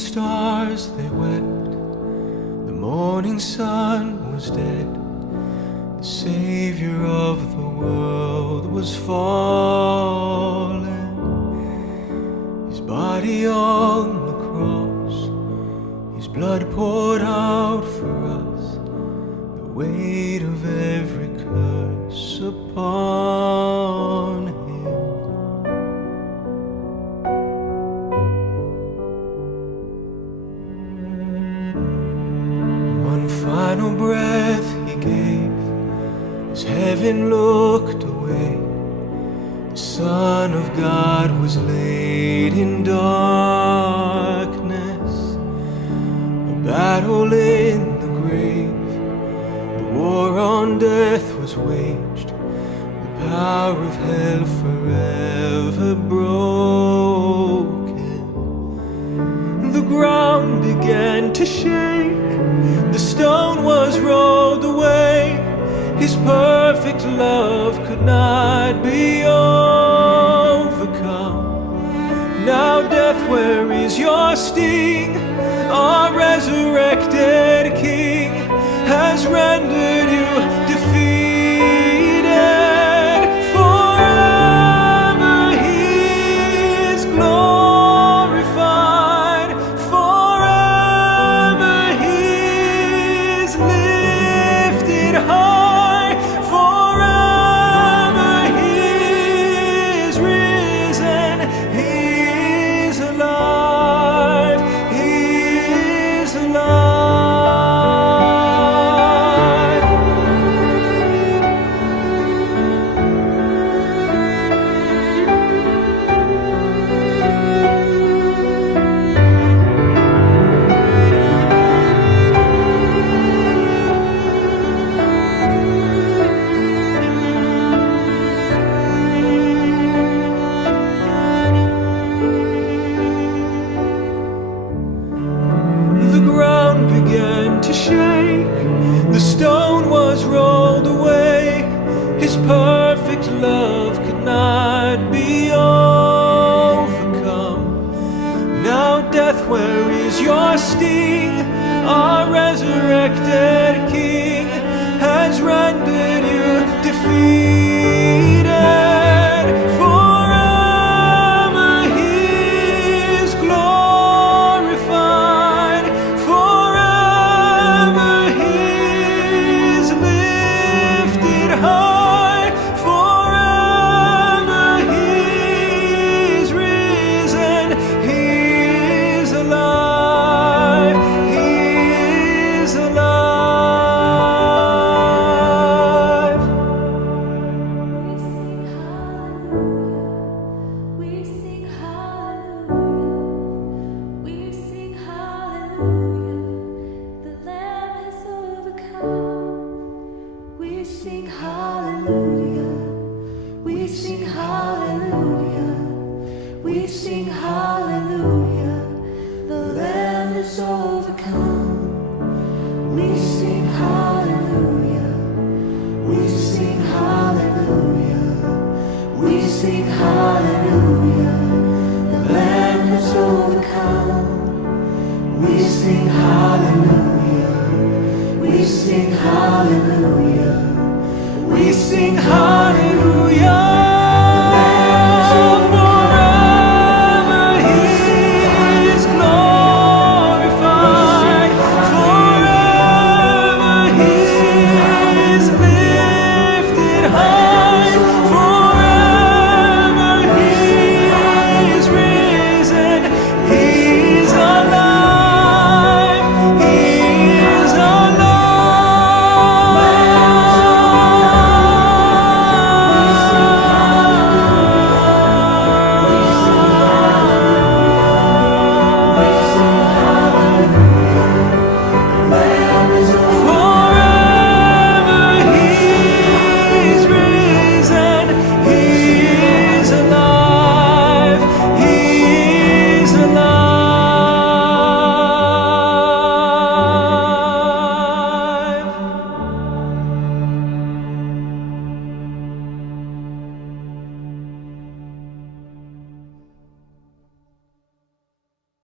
stars they wept, the morning sun was dead, the Savior of the world was fallen. His body on the cross, His blood poured out for us, the weight of every curse upon Him. One final breath He gave as heaven looked away. The Son of God was laid in darkness, a battle in the grave, the war on death was waged, the power of hell forever broken. The ground began to shake, the stone was rolled away. His perfect love could not be overcome. Now death, where is your sting? Our resurrected King has rendered you defeated. Forever He is glorified, forever He is lifted high, forever He is risen, He is alive, He is alive. The ground began to shake, the stone was rolled away. His perfect love could not be overcome. Now death, where is your sting? Our resurrected King has rendered you defeated. Forever He is glorified, forever He is lifted high, forever He is risen, He is alive, He is alive. We sing hallelujah, we sing hallelujah, the Lamb has overcome. We sing hallelujah, we sing hallelujah, we sing